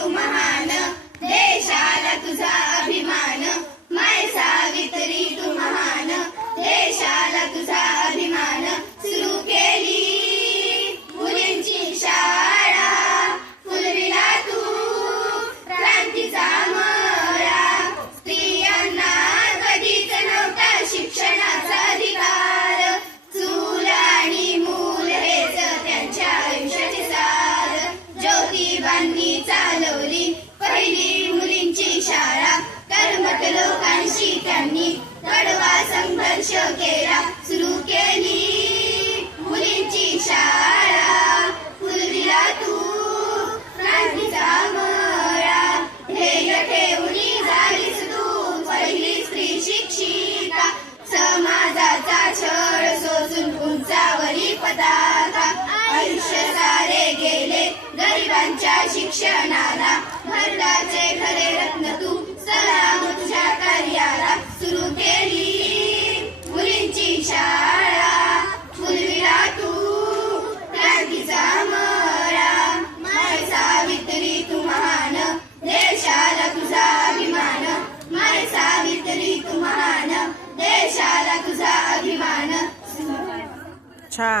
तू महान, देशाला तुझा अभिमान, माय सावित्री तू महान, देशाला तुझा अभिमान. सुरू केली मुलींची शाळा, फुलविला तू क्रांतीचा मळा. स्त्रियांना कधीच नव्हता शिक्षणाचा अधिकार, चूल आणि मूल हेच त्यांच्या आयुष्याचे सार. ज्योतिबांनी चालवली पहिली मुलींची शाळा, कर्मठ लोकांशी त्यांनी कडवा संघर्ष केला. सुरू केली मुलींची शाळा, फुलविला तू क्रांतीचा मळा. ध्येय ठेवून झालीस तू पहिली स्त्री शिक्षिका, समाजाचा छळ सोसून उंचावरी पताका. आयुष्य सारे गेले गरिबांच्या शिक्षणाला, भारताचे खरे रत्न तू, सलाम तुझ्या कार्याला. सुरू केली मुलींची शाळा, फुलविला तू क्रांतीचा मळा. माय सावित्री तू महान, देशाला तुझा अभिमान, माय सावित्री तू महान, देशाला तुझा अभिमान. छान.